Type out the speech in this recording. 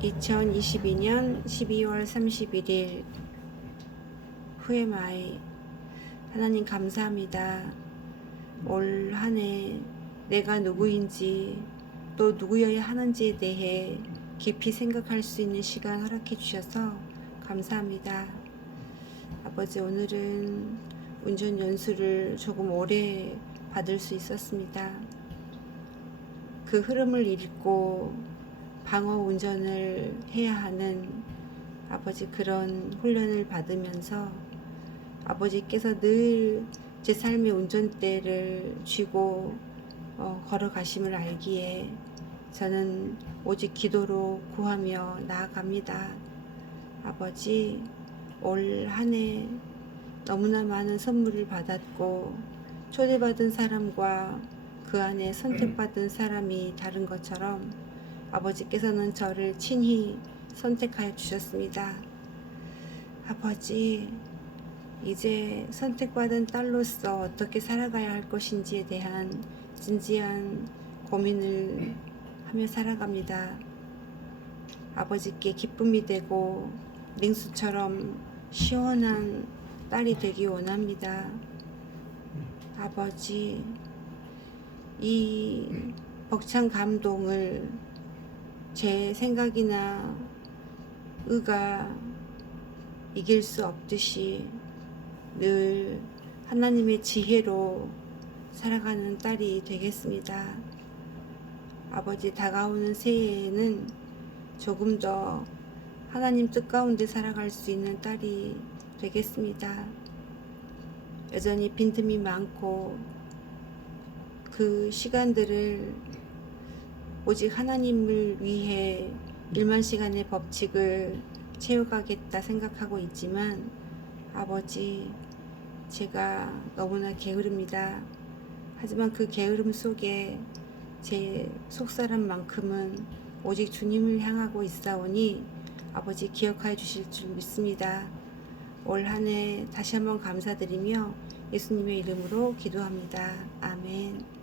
2022년 12월 31일 후에마이 하나님 감사합니다. 올 한 해 내가 누구인지 또 누구여야 하는지에 대해 깊이 생각할 수 있는 시간 허락해 주셔서 감사합니다. 아버지 오늘은 운전 연수를 조금 오래 받을 수 있었습니다. 그 흐름을 읽고 방어 운전을 해야 하는 아버지 그런 훈련을 받으면서 아버지께서 늘 제 삶의 운전대를 쥐고 어, 걸어가심을 알기에 저는 오직 기도로 구하며 나아갑니다. 아버지 올 한 해 너무나 많은 선물을 받았고 초대받은 사람과 그 안에 선택받은 사람이 다른 것처럼 아버지께서는 저를 친히 선택하여 주셨습니다. 아버지, 이제 선택받은 딸로서 어떻게 살아가야 할 것인지에 대한 진지한 고민을 하며 살아갑니다. 아버지께 기쁨이 되고 링수처럼 시원한 딸이 되기 원합니다. 아버지, 이 벅찬 감동을 제 생각이나 의가 이길 수 없듯이 늘 하나님의 지혜로 살아가는 딸이 되겠습니다. 아버지 다가오는 새해에는 조금 더 하나님 뜻 가운데 살아갈 수 있는 딸이 되겠습니다. 여전히 빈틈이 많고 그 시간들을 오직 하나님을 위해 일만 시간의 법칙을 채워가겠다 생각하고 있지만 아버지 제가 너무나 게으릅니다. 하지만 그 게으름 속에 제 속사람만큼은 오직 주님을 향하고 있사오니 아버지 기억하여 주실 줄 믿습니다. 올 한 해 다시 한번 감사드리며 예수님의 이름으로 기도합니다. 아멘.